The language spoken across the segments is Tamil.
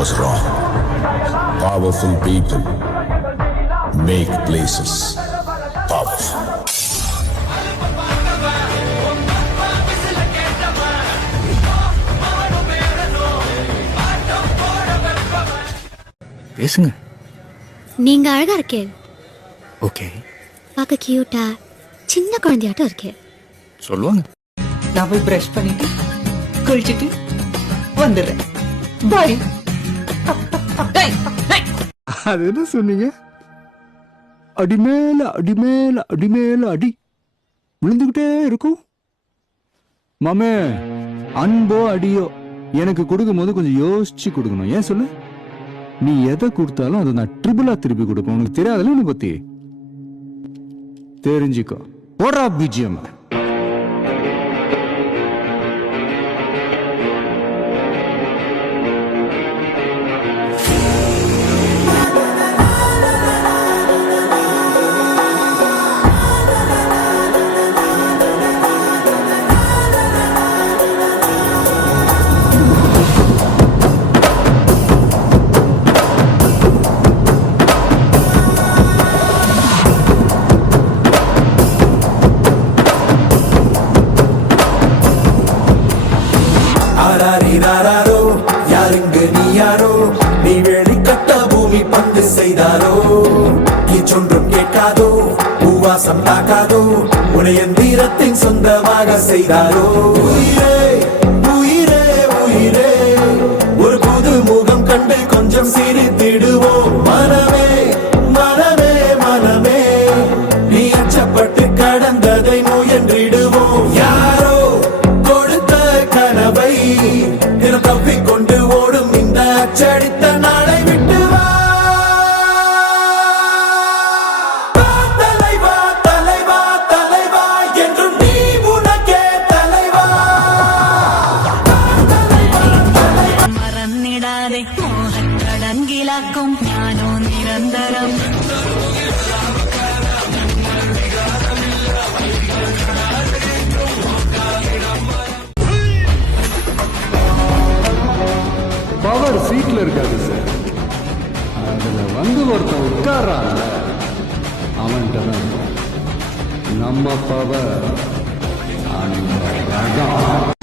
was wrong. Powerful people make places powerful. பேசுங்க. நீங்க அழகா இருக்கே. ஓகே. பார்க்க கியூட்டா சின்ன குழந்தையாட்டம் இருக்கே. சொல்லுவாங்க. நான் போய் பிரஷ் பண்ணிட்டு குளிச்சிட்டு வந்துடுறேன். பாய். அது என்ன சொன்னீங்க? அடிமேல அடிமேல அடிமேல அடி விழுந்துகிட்டே இருக்கும். மாமே, அன்போ அடியோ எனக்கு கொடுக்கும் போது கொஞ்சம் யோசிச்சு கொடுக்கணும். ஏன் சொல்லு? நீ எதை கொடுத்தாலும் அதை நான் ட்ரிபிளா திருப்பி கொடுப்பேன். உனக்கு தெரியாதுல்ல உன்னை பத்தி. தெரிஞ்சுக்கோ. போடா பிஜிஎம். யாருங்க நீ யாரோ? நீ வெளிக்கட்ட பூமி பந்து செய்தாரோ? இச்சொன்றும் கேட்காதோ, பூவாசம் தாக்காதோ, உடைய தீரத்தின் சொந்தமாக செய்தாரோ? உயிரே உயிரே உயிரே, ஒரு புது முகம் கண்டு கொஞ்சம் சிரித்திடுவோம். மனமே மனமே மனமே, நீ அச்சப்பட்டு கடந்ததை முயன்றிடுவோம். யாரோ கொடுத்த கனவை தப்பிக்கொண்டு ஓடும் இந்த அச்சடித்த நாளை விட்டு வா. தலைவா தலைவா தலைவா என்றும் நீ உனக்கே தலைவா. மறந்திடாதே மோகக்கடங்கிலாக்கும் ஞானோ நிரந்தரம். பவர் சீட்ல இருக்காது சார். அதுல வந்து ஒருத்தன் உட்கார்றான்ல, அவன்கிட்ட தான் நம்ம பவர்.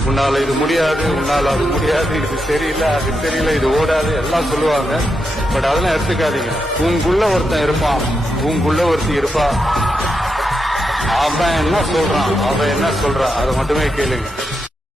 உன்னால இது முடியாது, உன்னால அது முடியாது, இது சரியில்லை, அது சரியில்லை, இது ஓடாது எல்லாம் சொல்லுவாங்க. பட் அதெல்லாம் எடுத்துக்காதீங்க. உங்களுக்குள்ள ஒருத்தன் இருப்பான், உங்களுக்குள்ள ஒருத்தி இருப்பா. அவன் என்ன சொல்றான், அவன் என்ன சொல்றான், அதை மட்டுமே கேளுங்க.